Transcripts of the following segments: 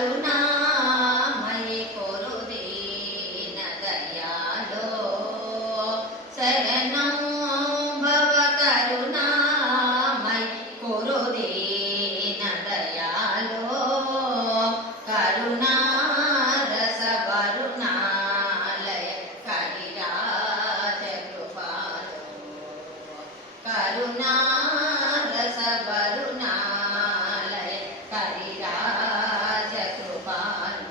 కరుణామయి కొరు దీన దయాళో శరణం భవ కరుణామయి కొరు దీన దయాళో కరుణా రస వరుణాలయ కరిరాజ కృపాలో కరుణా రస వరుణాలయ కరిరాజ కృపాలో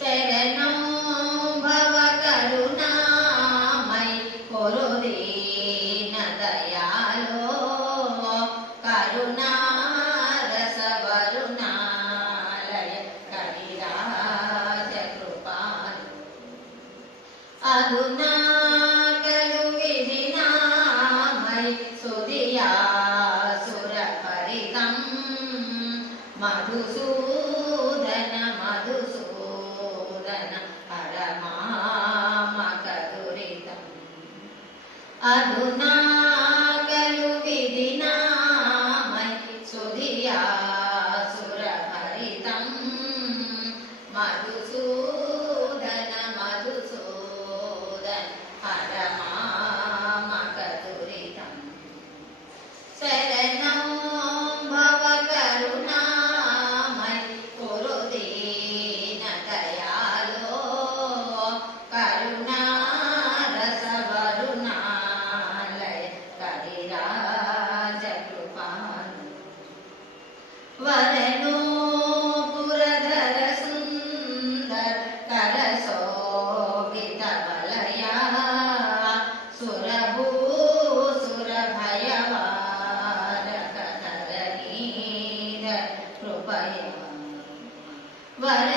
శరణం భవ కరుణామయి కొరు దీన దయాళో కరుణా రస వరుణాలయ కరిరాజ కృపాలో అధునా కలు విధినామయి సుధియాసుర పరితం మధుసూదన మధుసూదన పరమామక దురితం అధునా కలు విధినామయి సుధియాసుర పరితం మధుసూదన మధుసూదన పరమామక దురితం శరణం భవ కరుణామయి కొరు దీన దయాళో కరుణా రస వరుణాలయ కరిరాజ కృపాలో వరనో పురధర సుందర కర శోభిత వలయా సురభూసుర భయవారక తరణీధర కృపయా వర